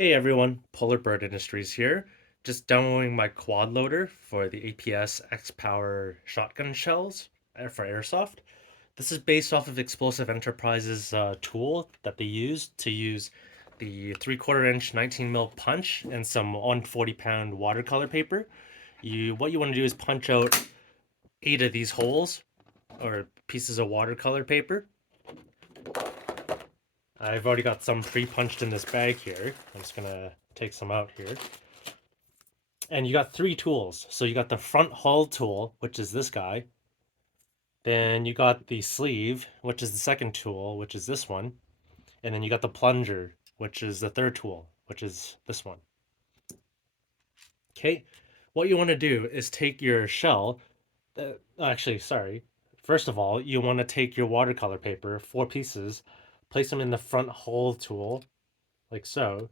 Hey everyone, Polar Bird Industries here. Just demoing my quad loader for the APS X-Power shotgun shells for Airsoft. This is based off of Explosive Enterprises tool that they use the 3/4 inch 19 mil punch and some 140-pound watercolor paper. What you want to do is punch out 8 of these holes or pieces of watercolor paper. I've already got some pre-punched in this bag here. I'm just gonna take some out here. And you got 3 tools. So you got the front hull tool, which is this guy. Then you got the sleeve, which is the second tool, which is this one. And then you got the plunger, which is the third tool, which is this one. Okay, what you want to do is take your shell. Actually, sorry. First of all, you want to take your watercolor paper, 4 pieces, place them in the front hull tool, like so.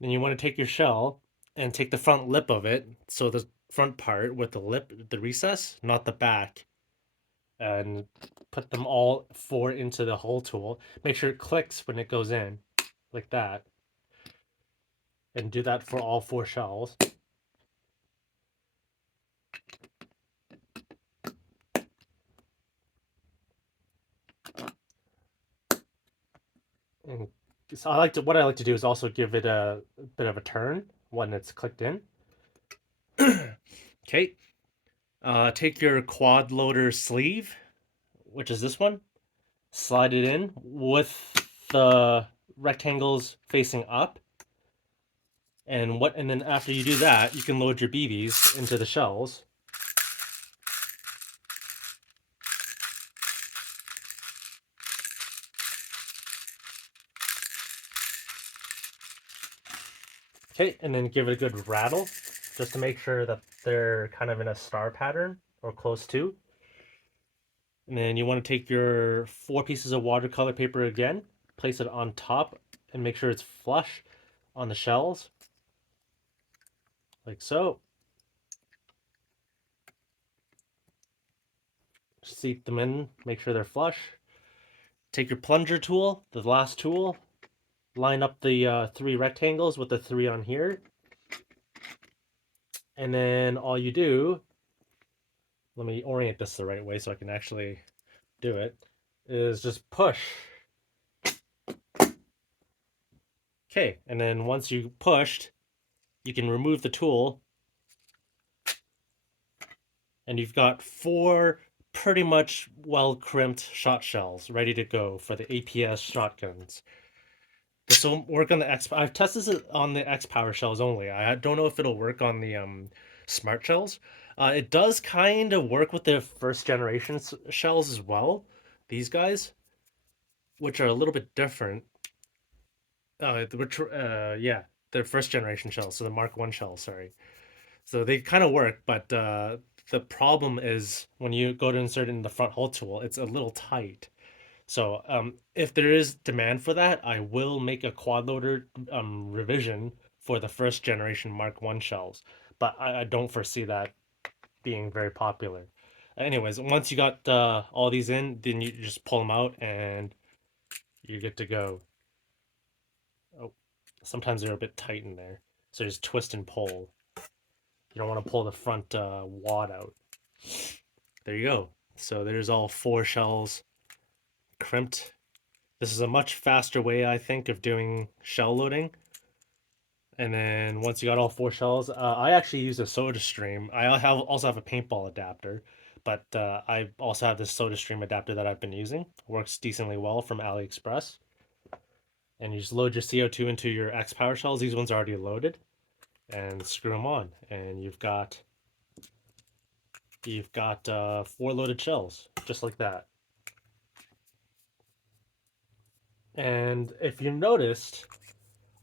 Then you want to take your shell and take the front lip of it, so the front part with the lip, the recess, not the back, and put them all 4 into the hole tool. Make sure it clicks when it goes in, like that. And do that for all 4 shells. And so what I like to do is also give it a bit of a turn when it's clicked in. Okay. Take your quad loader sleeve, which is this one, slide it in with the rectangles facing up. And then after you do that, you can load your BBs into the shells. Okay, and then give it a good rattle just to make sure that they're kind of in a star pattern or close to. And then you want to take your 4 pieces of watercolor paper again, place it on top, and make sure it's flush on the shells, like so. Seat them in, make sure they're flush. Take your plunger tool, the last tool, line up the 3 rectangles with the 3 on here. And then all you do, let me orient this the right way so I can actually do it, is just push. Okay, and then once you pushed, you can remove the tool, and you've got 4 pretty much well crimped shot shells ready to go for the APS shotguns. This will work on the X. I've tested it on the X Power shells only. I don't know if it'll work on the Smart shells. It does kind of work with the first generation shells as well. These guys, which are a little bit different. Yeah, they're first generation shells, so the Mark One shells. Sorry, so they kind of work, but the problem is when you go to insert it in the front hole tool, it's a little tight. So if there is demand for that, I will make a quad loader revision for the first generation Mark One shells, but I don't foresee that being very popular. Anyways, once you got all these in, then you just pull them out and you're good to go. Oh, sometimes they're a bit tight in there, so just twist and pull. You don't want to pull the front wad out. There you go. So there's all 4 shells crimped. This is a much faster way, I think, of doing shell loading. And then once you got all 4 shells, I actually use a soda stream. Also have a paintball adapter, but I also have this soda stream adapter that I've been using. Works decently well from AliExpress. And you just load your CO2 into your X Power shells. These ones are already loaded, and screw them on, and you've got 4 loaded shells, just like that. And if you noticed,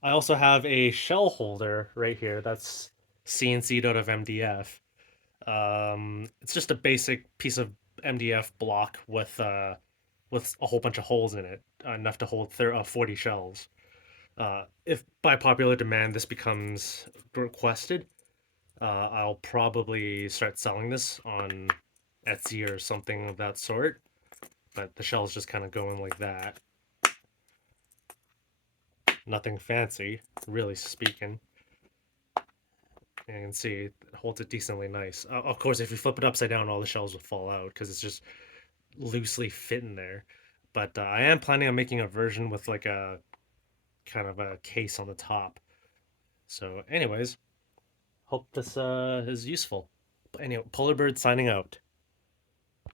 I also have a shell holder right here that's CNC'd out of MDF. It's just a basic piece of MDF block with a whole bunch of holes in it, enough to hold 40 shells. If by popular demand this becomes requested, I'll probably start selling this on Etsy or something of that sort. But the shell's just kind of going like that. Nothing fancy, really speaking. And you can see it holds it decently nice. Of course, if you flip it upside down, all the shells will fall out because it's just loosely fit in there. But I am planning on making a version with like a kind of a case on the top. So, anyways, hope this is useful. But anyway, Polar Bird signing out.